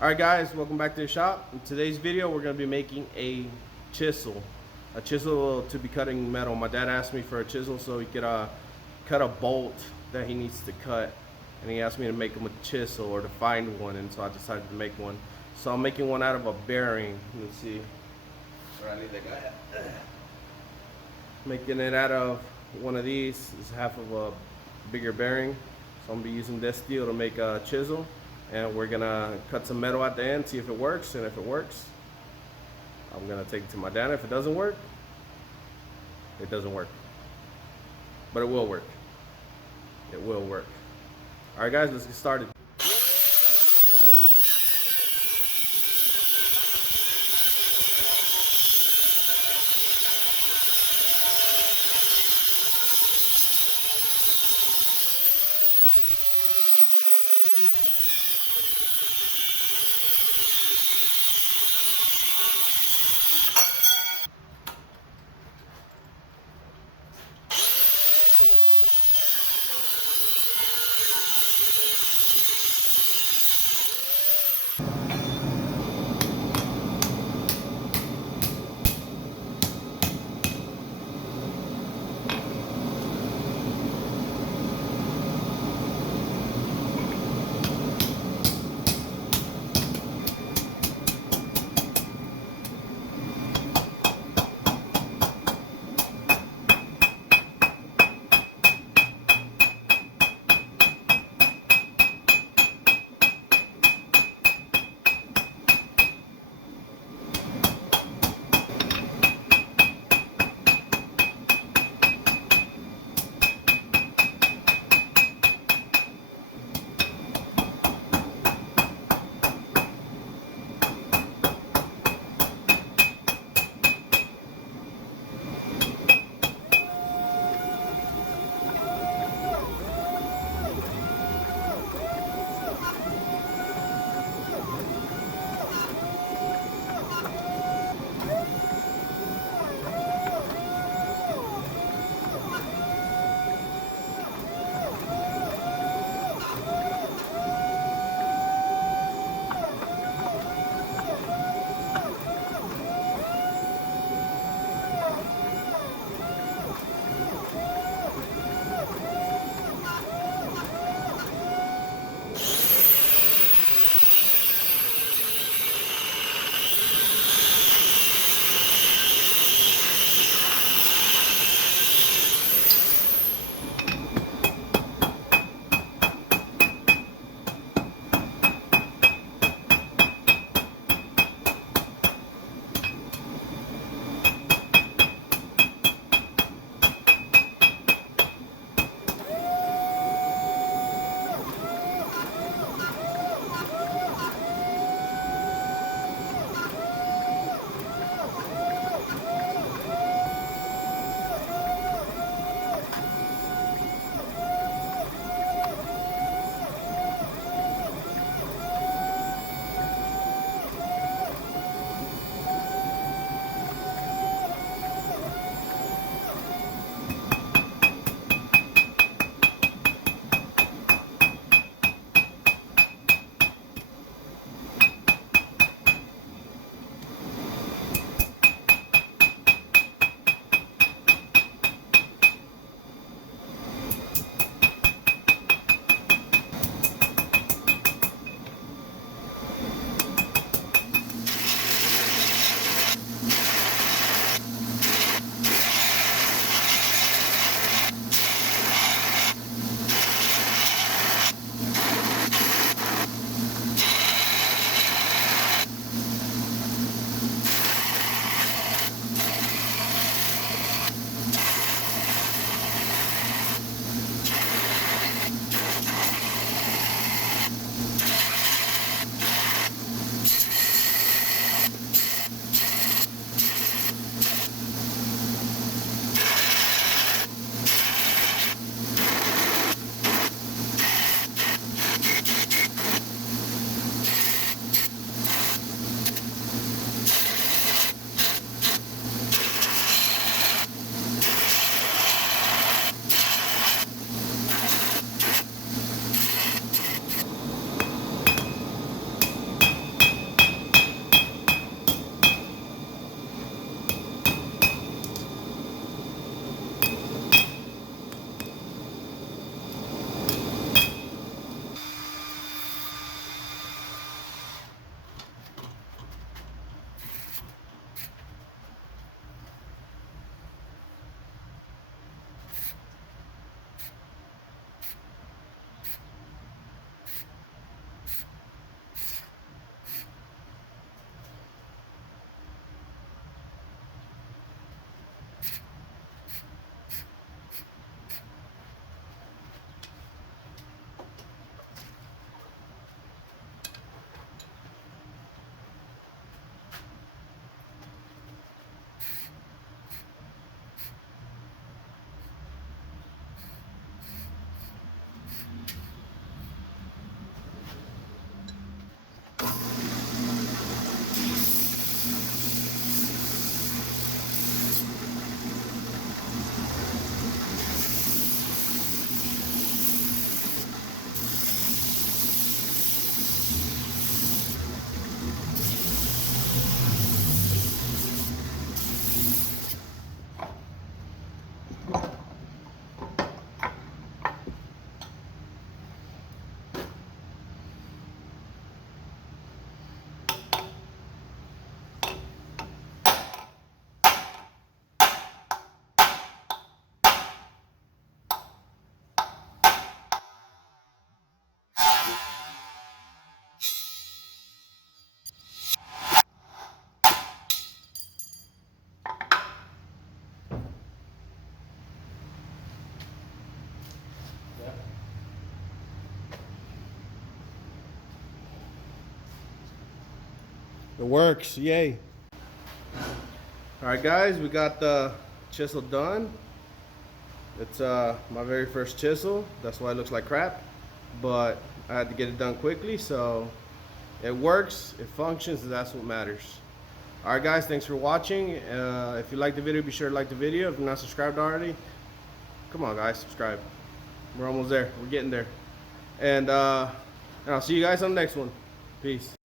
Alright guys, welcome back to the shop. In today's video we're going to be making a chisel. A chisel to be cutting metal. My dad asked me for a chisel so he could cut a bolt that he needs to cut. And he asked me to make him a chisel or to find one, and so I decided to make one. So I'm making one out of a bearing. Let's see where I need that guy at. Making it out of one of these. It's half of a bigger bearing. So I'm going to be using this steel to make a chisel. And we're gonna cut some metal at the end, see if it works, and if it works, I'm gonna take it to my dad. If it doesn't work, it doesn't work. But it will work. It will work. All right, guys, let's get started. It works, yay. All right guys, we got the chisel done. It's my very first chisel. That's why it looks like crap, but I had to get it done quickly, so it works, it functions, and that's what matters. All right guys, thanks for watching. If you like the video, be sure to like the video. If you're not subscribed already, come on guys, subscribe. We're almost there, we're getting there. And I'll see you guys on the next one. Peace.